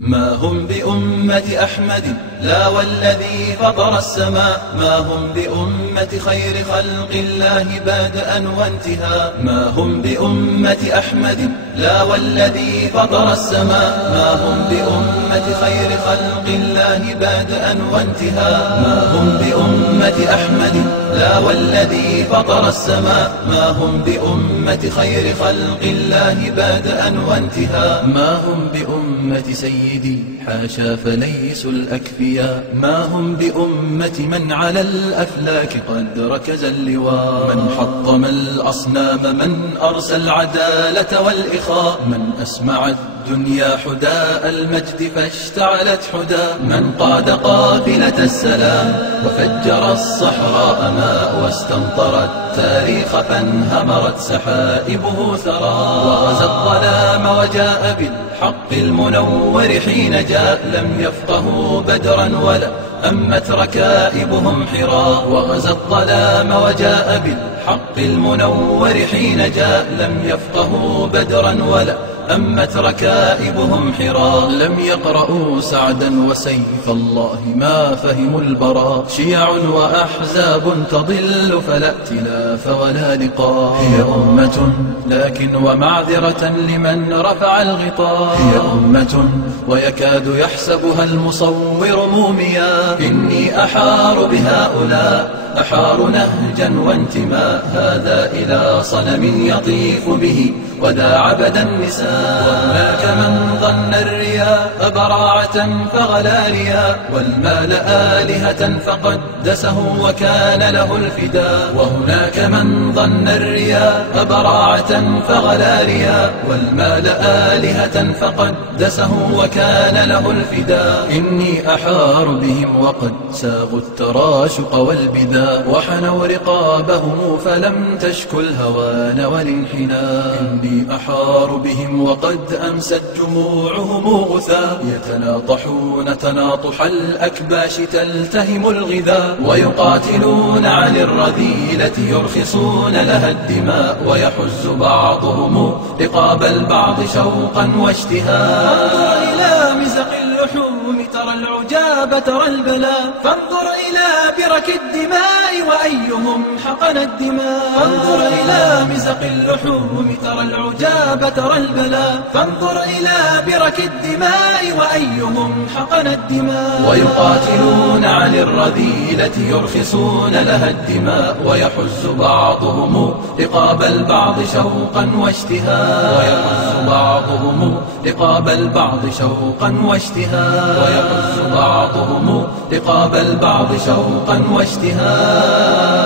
ما هم بأمة أحمد لا والذي فطر السماء، ما هم بأمة خير خلق الله بدءا وانتهاء. ما هم بأمة أحمد لا والذي فطر السماء، ما هم بأمة خير خلق الله بدءا وانتهاء. ما هم بأمة أحمد لا والذي فطر السماء، ما هم بأمة خير خلق الله بدءا وانتهاء. ما هم بأمة سيدي حاشا فليسوا الأكفياء، ما هم بأمة من على الأفلاك قد ركز اللواء. من حطم الأصنام، من أرسى العدالة والإخاء، من أسمع الدنيا حداء المجد فاشتعلت حدا، من قاد قافلة السلام وفجر الصحراء ماء، واستنطر التاريخ فانهمرت سحائبه ثرى. وغزا الظلام وجاء بالحق المنور حين جاء، لم يفقهوا بدرا ولا أمت ركائبهم حرا. وغزا الظلام وجاء بالحق المنور حين جاء، لم يفقهوا بدرا ولا أمت ركائبهم حرا. لم يقرأوا سعدا وسيف الله ما فهموا البراء، شيع وأحزاب تضل فلا ائتلاف ولا لقاء. هي أمة لكن ومعذرة لمن رفع الغطاء، هي أمة ويكاد يحسبها المصور موميا. إني أحار بهؤلاء، أحار نهجا وانتماء، هذا إلى صنم يطيف به وذا عبد النساء. وهناك من ظن الرياء براعة فغلا رياء، والمال آلهة فقدسه وكان له الفداء. وهناك من ظن الرياء براعة فغلا رياء، والمال آلهة فقدسه وكان له الفداء. إني أحار بهم وقد ساغوا التراشق والبذاء، وحنوا رقابهم فلم تشكو الهوان والانحناء. إني أحار بهم وقد أمست جموعهم غثاء، يتناطحون تناطح الأكباش تلتهم الغذاء. ويقاتلون عن الرذيلة يرخصون لها الدماء، ويحز بعضهم رقاب البعض شوقا واشتهاء. فانظر إلى مزق اللحوم ترى العجاب ترى البلاء، فانظر إلى برك الدماء وأيهم حقن الدماء. فانظر إلى مزق اللحوم ترى العجاب ترى البلاء، فانظر إلى برك الدماء وأيهم حقن الدماء. ويقاتلون عن الرذيلة يرخصون لها الدماء، ويحز بعضهم رقاب البعض شوقا واشتهاء. ويحز بعضهم رقاب البعض شوقا واشتهاء. ويحز بعضهم رقاب البعض شوقا واشتهاء.